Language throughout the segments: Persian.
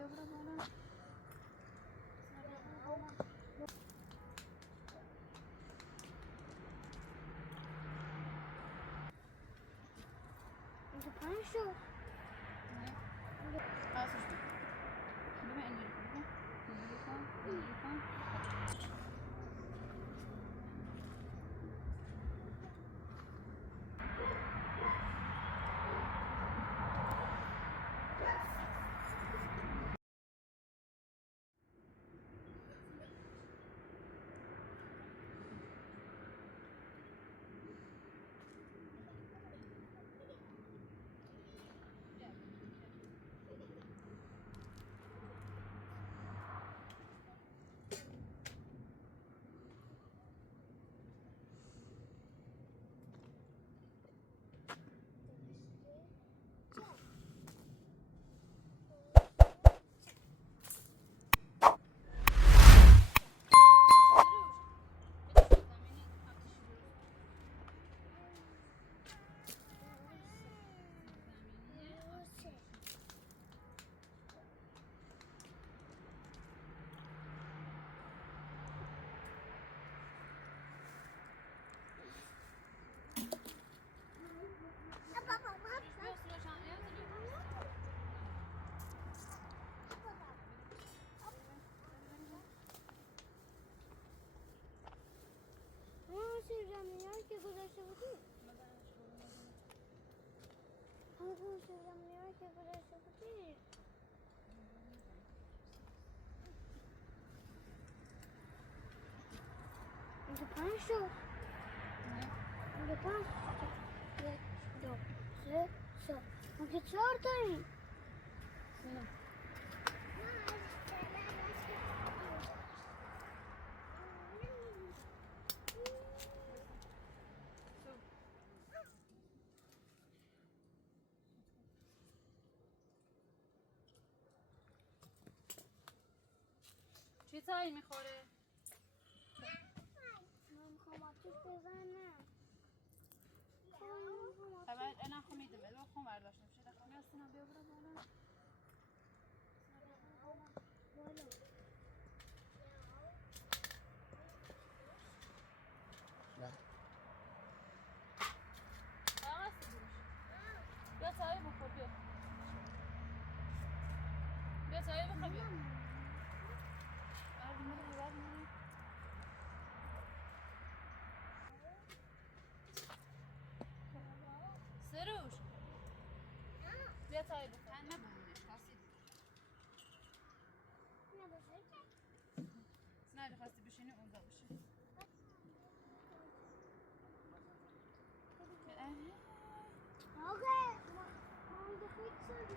بیا برو بالا. اینجا پنج شد. آسوش بیا. ببین اینجوری کن. اینجوری کن. اینجوری کن. زمینی‌هایی که گذاشته بودی؟ همون زمینی‌هایی که گذاشته بودی؟ اینجا پنج شد. اینجا پنج شد. یک، دو، سه، چهار. اینجا چهار تاییم. چی تایی میخوره؟ من میخوام آتیش بزنم. خبر انا خو میدم الو خو برداشت میشه دخوام هستینا بیا برو بالا. بیا تایی بخور بیا. بیا تایی بخور بیا. سروش بیا تایی بخور. نه ببینش نه خواستی بشینی اونجا بشین. آقا ما اینجا خیلی سردی.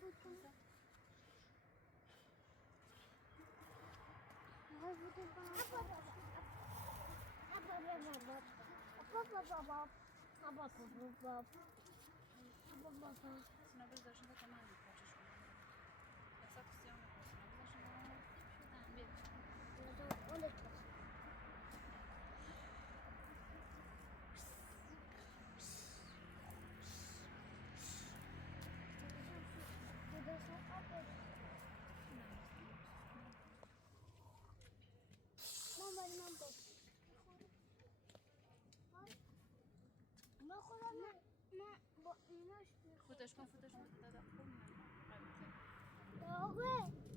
فوت کنم هاي فوت Senão eles deixam da cama, não podes escolher. É só questão, não podes, senão eles deixam da cama. Onde está? Mama, não pode. ما خودم نه با ایناش فوتش کن، فوتش کن، دادا خوب میاد. آقا